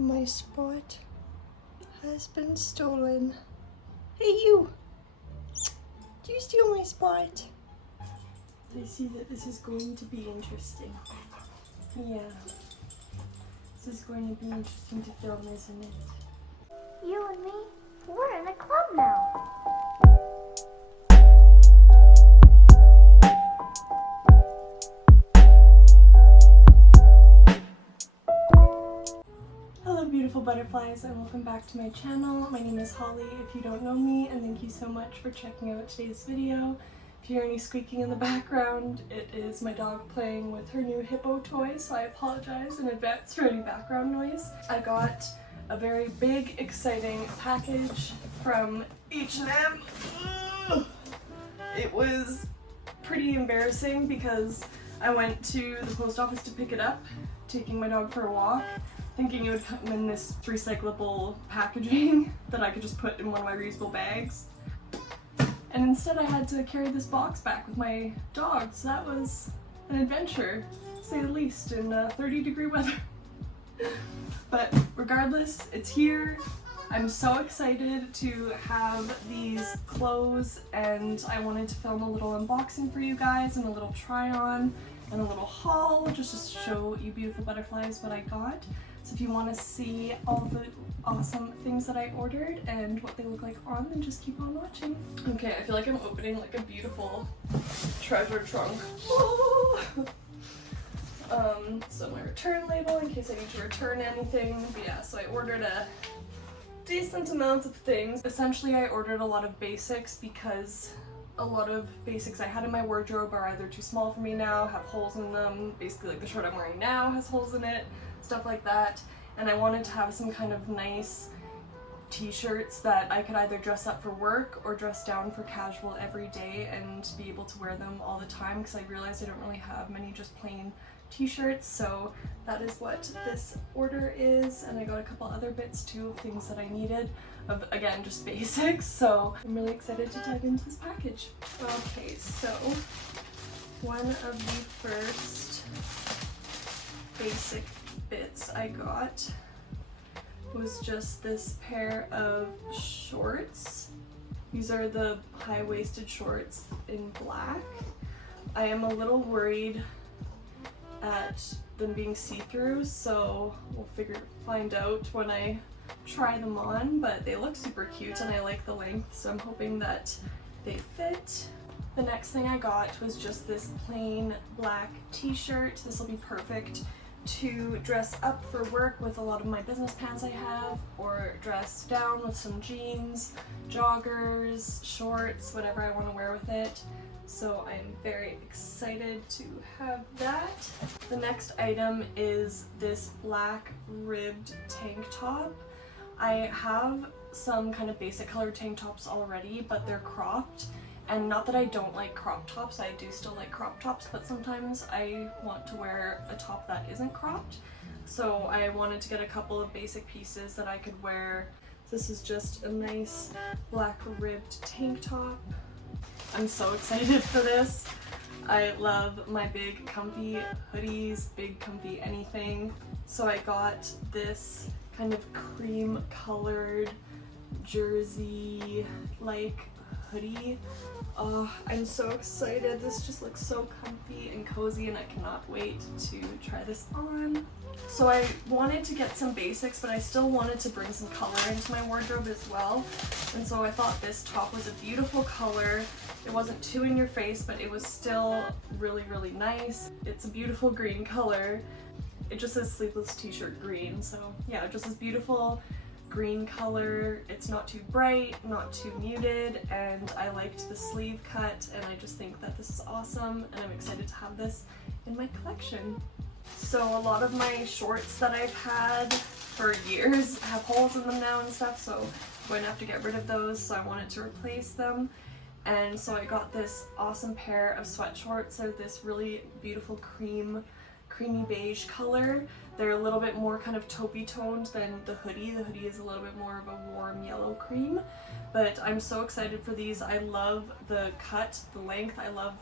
My spot has been stolen. Hey you! Did you steal my spot? I see that this is going to be interesting. Yeah. This is going to be interesting to film, isn't it? You and me, we're in a club now. Hello beautiful butterflies and welcome back to my channel. My name is Holly if you don't know me, and thank you so much for checking out today's video. If you hear any squeaking in the background, it is my dog playing with her new hippo toy, so I apologize in advance for any background noise. I got a very big, exciting package from H&M. It was pretty embarrassing because I went to the post office to pick it up, taking my dog for a walk, thinking it would come in this recyclable packaging that I could just put in one of my reusable bags. And instead I had to carry this box back with my dog, so that was an adventure, to say the least, in 30-degree weather. But regardless, it's here. I'm so excited to have these clothes, and I wanted to film a little unboxing for you guys and a little try-on and a little haul just to show you beautiful butterflies what I got. So if you want to see all the awesome things that I ordered and what they look like on, then just keep on watching. Okay, I feel like I'm opening like a beautiful treasure trunk. So my return label in case I need to return anything. But yeah, so I ordered a decent amount of things. Essentially I ordered a lot of basics because a lot of basics I had in my wardrobe are either too small for me now, have holes in them, basically like the shirt I'm wearing now has holes in it, stuff like that. And I wanted to have some kind of nice t-shirts that I could either dress up for work or dress down for casual every day and be able to wear them all the time, because I realized I don't really have many just plain t-shirts. So that is what this order is, and I got a couple other bits too of things that I needed, of again just basics. So I'm really excited to dive into this package. Okay, so one of the first basic bits I got was just this pair of shorts. These are the high-waisted shorts in black. I am a little worried at them being see-through, so we'll find out when I try them on, but they look super cute and I like the length, so I'm hoping that they fit. The next thing I got was just this plain black t-shirt. This will be perfect to dress up for work with a lot of my business pants I have, or dress down with some jeans, joggers, shorts, whatever I want to wear with it. So I'm very excited to have that. The next item is this black ribbed tank top. I have some kind of basic colored tank tops already, but they're cropped. And not that I don't like crop tops, I do still like crop tops, but sometimes I want to wear a top that isn't cropped. So I wanted to get a couple of basic pieces that I could wear. This is just a nice black ribbed tank top. I'm so excited for this. I love my big comfy hoodies, big comfy anything. So I got this kind of cream colored jersey like hoodie. Oh, I'm so excited. This just looks so comfy and cozy and I cannot wait to try this on. So I wanted to get some basics, but I still wanted to bring some color into my wardrobe as well. And so I thought this top was a beautiful color. It wasn't too in your face, but it was still really, really nice. It's a beautiful green color. It just says sleeveless t-shirt green. So yeah, just this beautiful green color. It's not too bright, not too muted, and I liked the sleeve cut, and I just think that this is awesome, and I'm excited to have this in my collection. So a lot of my shorts that I've had for years have holes in them now and stuff, so I'm going to have to get rid of those, so I wanted to replace them. And so I got this awesome pair of sweatshorts. They're this really beautiful creamy beige color. They're a little bit more kind of taupey toned than the hoodie. The hoodie is a little bit more of a warm yellow cream, but I'm so excited for these. I love the cut, the length. I love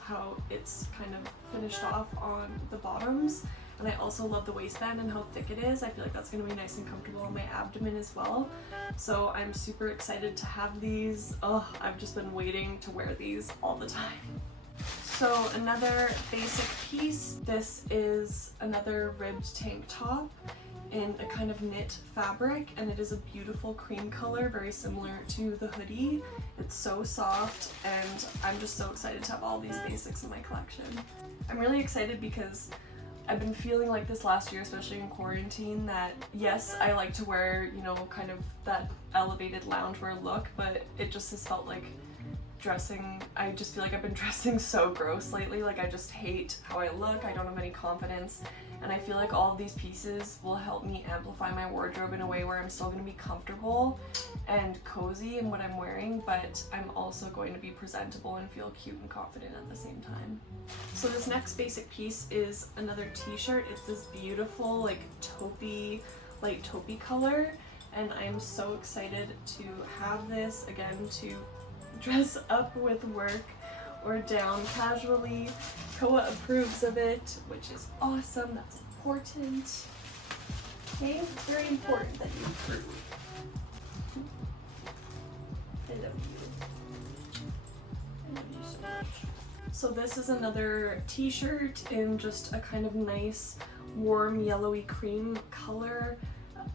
how it's kind of finished off on the bottoms. and I also love the waistband and how thick it is. I feel like that's going to be nice and comfortable on my abdomen as well. So I'm super excited to have these. Oh, I've just been waiting to wear these all the time. So another basic piece, this is another ribbed tank top in a kind of knit fabric, and it is a beautiful cream color, very similar to the hoodie. It's so soft, and I'm just so excited to have all these basics in my collection. I'm really excited because I've been feeling like this last year, especially in quarantine, that yes, I like to wear, you know, kind of that elevated loungewear look, but it just has felt like dressing, I just feel like I've been dressing so gross lately. Like I just hate how I look, I don't have any confidence, and I feel like all of these pieces will help me amplify my wardrobe in a way where I'm still going to be comfortable and cozy in what I'm wearing, but I'm also going to be presentable and feel cute and confident at the same time. So this next basic piece is another t-shirt. It's this beautiful like taupey, light taupey color, and I'm so excited to have this again to dress up with work or down casually. Koa approves of it, which is awesome. That's important. Okay, it's very important that you approve. I love you. I love you so much. So this is another t-shirt in just a kind of nice warm yellowy cream color.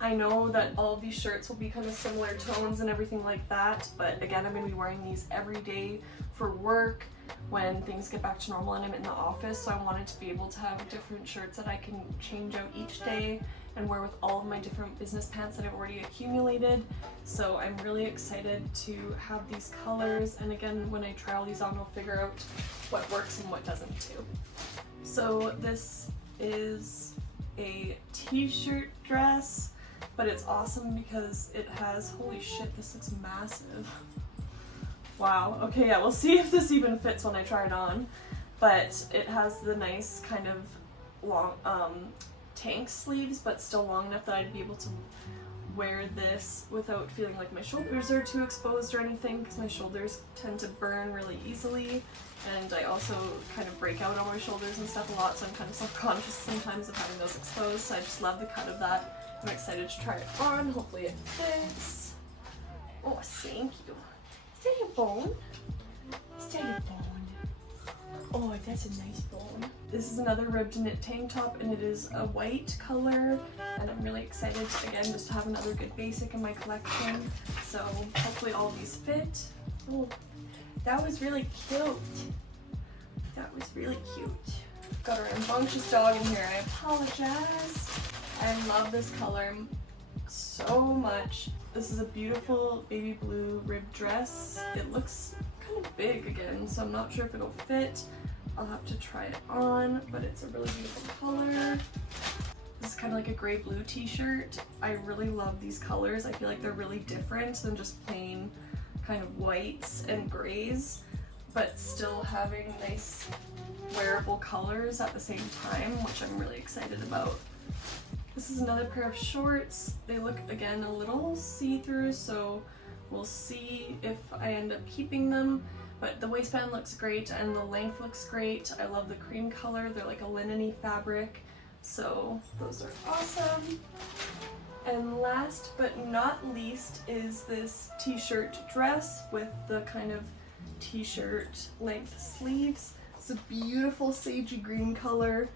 I know that all of these shirts will be kind of similar tones and everything like that, but again, I'm going to be wearing these every day for work when things get back to normal and I'm in the office, so I wanted to be able to have different shirts that I can change out each day and wear with all of my different business pants that I've already accumulated. So I'm really excited to have these colors, and again, when I try all these on, I'll figure out what works and what doesn't too. So this is a t-shirt dress, but it's awesome because it has, holy shit, this looks massive. Wow, okay, yeah, we'll see if this even fits when I try it on. But it has the nice kind of long tank sleeves, but still long enough that I'd be able to wear this without feeling like my shoulders are too exposed or anything, because my shoulders tend to burn really easily, and I also kind of break out on my shoulders and stuff a lot, so I'm kind of self-conscious sometimes of having those exposed, so I just love the cut of that. I'm excited to try it on. Hopefully it fits. Oh, thank you. Is that your bone? Is that your bone? Oh, that's a nice bone. This is another ribbed knit tank top, and it is a white color, and I'm really excited to, again, just to have another good basic in my collection. So hopefully all of these fit. Oh, that was really cute. That was really cute. Got a rambunctious dog in here. I apologize. I love this color so much. This is a beautiful baby blue ribbed dress. It looks kind of big again, so I'm not sure if it'll fit. I'll have to try it on, but it's a really beautiful color. This is kind of like a gray blue t-shirt. I really love these colors. I feel like they're really different than just plain kind of whites and grays, but still having nice wearable colors at the same time, which I'm really excited about. This is another pair of shorts. They look, again, a little see-through, so we'll see if I end up keeping them. But the waistband looks great and the length looks great. I love the cream color. They're like a linen-y fabric, so those are awesome. And last but not least is this t-shirt dress with the kind of t-shirt length sleeves. It's a beautiful sagey green color.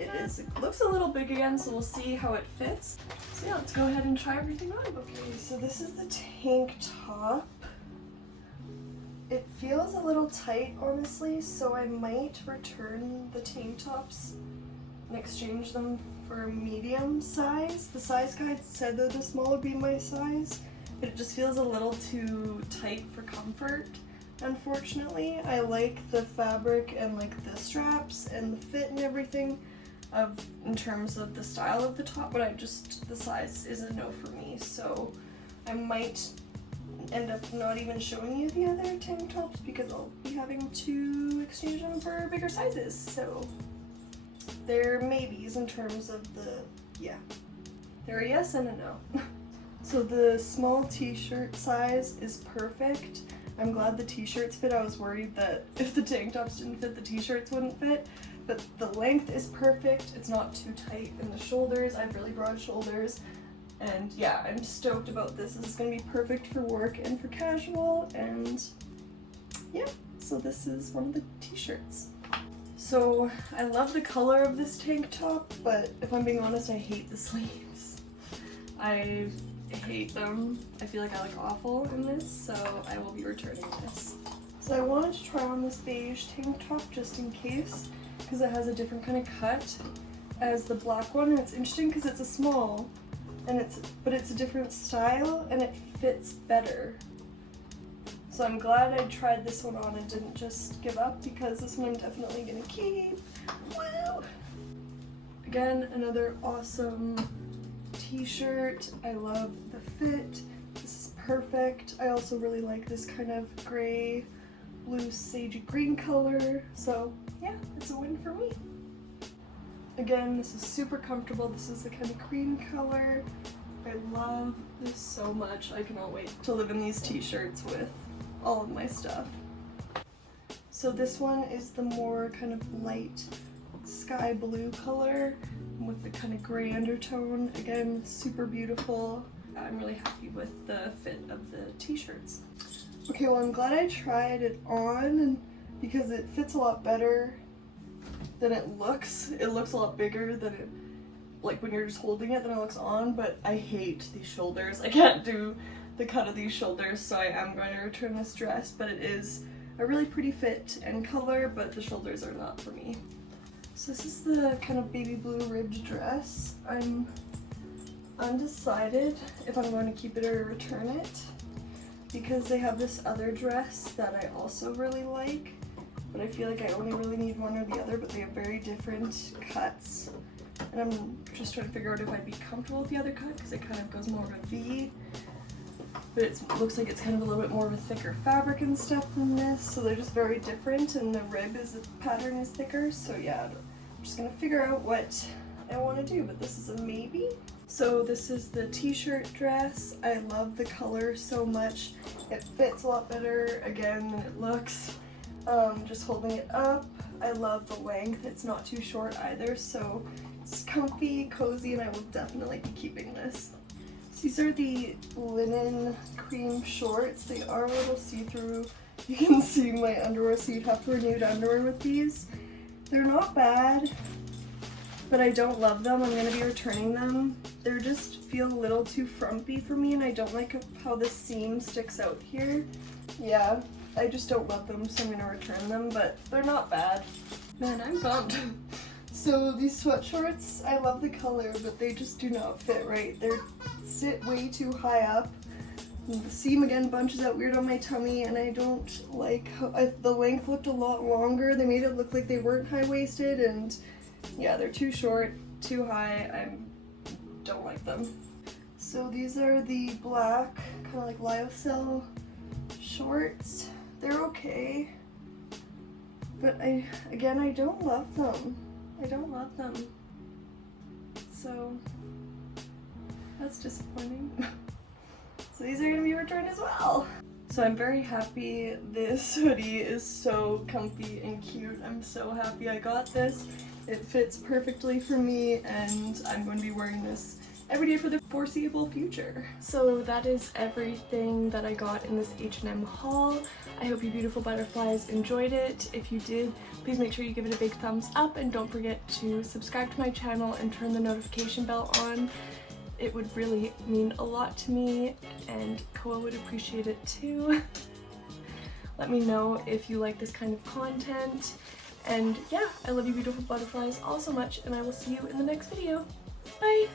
It looks a little big again, so we'll see how it fits. So yeah, let's go ahead and try everything on. Okay, so this is the tank top. It feels a little tight, honestly, so I might return the tank tops and exchange them for medium size. The size guide said that the small would be my size, but it just feels a little too tight for comfort. Unfortunately, I like the fabric and like the straps and the fit and everything in terms of the style of the top, but the size is a no for me, so I might end up not even showing you the other tank tops because I'll be having to exchange them for bigger sizes. So they're maybes in terms of they're a yes and a no. So the small t-shirt size is perfect. I'm glad the t-shirts fit. I was worried that if the tank tops didn't fit, the t-shirts wouldn't fit, but the length is perfect. It's not too tight in the shoulders. I have really broad shoulders. And yeah, I'm stoked about this. This is gonna be perfect for work and for casual, and yeah, so this is one of the t-shirts. So I love the color of this tank top, but if I'm being honest, I hate the sleeves. I hate them. I feel like I look awful in this, so I will be returning this. So I wanted to try on this beige tank top just in case, because it has a different kind of cut as the black one, and it's interesting because it's a small, and but it's a different style and it fits better. So I'm glad I tried this one on and didn't just give up, because this one I'm definitely gonna keep. Woo! Again, another awesome t-shirt. I love the fit. This is perfect. I also really like this kind of gray, blue, sagey green color. So yeah, it's a win for me. Again, this is super comfortable. This is the kind of cream color. I love this so much. I cannot wait to live in these t-shirts with all of my stuff. So this one is the more kind of light sky blue color with the kind of gray undertone. Again, super beautiful. I'm really happy with the fit of the t-shirts. Okay, well, I'm glad I tried it on because it fits a lot better than it looks. It looks a lot bigger than it, like when you're just holding it, than it looks on, but I hate these shoulders. I can't do the cut of these shoulders, so I am going to return this dress, but it is a really pretty fit and color, but the shoulders are not for me. So this is the kind of baby blue ribbed dress. I'm undecided if I'm going to keep it or return it, because they have this other dress that I also really like, but I feel like I only really need one or the other, but they have very different cuts. And I'm just trying to figure out if I'd be comfortable with the other cut, because it kind of goes more of a V. But it looks like it's kind of a little bit more of a thicker fabric and stuff than this, so they're just very different, and the pattern is thicker, so yeah, I'm just gonna figure out what I want to do, but this is a maybe. So this is the t-shirt dress. I love the color so much. It fits a lot better, again, than it looks. Just holding it up. I love the length. It's not too short either, so it's comfy, cozy, and I will definitely be keeping this. These are the linen cream shorts. They are a little see-through. You can see my underwear, so you'd have to wear nude underwear with these. They're not bad, but I don't love them. I'm going to be returning them. They just feel a little too frumpy for me, and I don't like how the seam sticks out here. Yeah, I just don't love them, so I'm going to return them, but they're not bad. Man, I'm bummed. So these sweatshorts, I love the color, but they just do not fit right. They sit way too high up. And the seam again bunches out weird on my tummy, and I don't like how the length looked a lot longer. They made it look like they weren't high-waisted, and yeah, they're too short, too high. I don't like them. So these are the black, kind of like lyocell shorts. They're okay, but I don't love them. I don't love them. So that's disappointing. So these are gonna be returned as well. So I'm very happy. This hoodie is so comfy and cute. I'm so happy I got this. It fits perfectly for me, and I'm going to be wearing this every day for the foreseeable future. So that is everything that I got in this H&M haul. I hope you beautiful butterflies enjoyed it. If you did, please make sure you give it a big thumbs up, and don't forget to subscribe to my channel and turn the notification bell on. It would really mean a lot to me, and Kaale would appreciate it too. Let me know if you like this kind of content. And yeah, I love you beautiful butterflies all so much, and I will see you in the next video. Bye!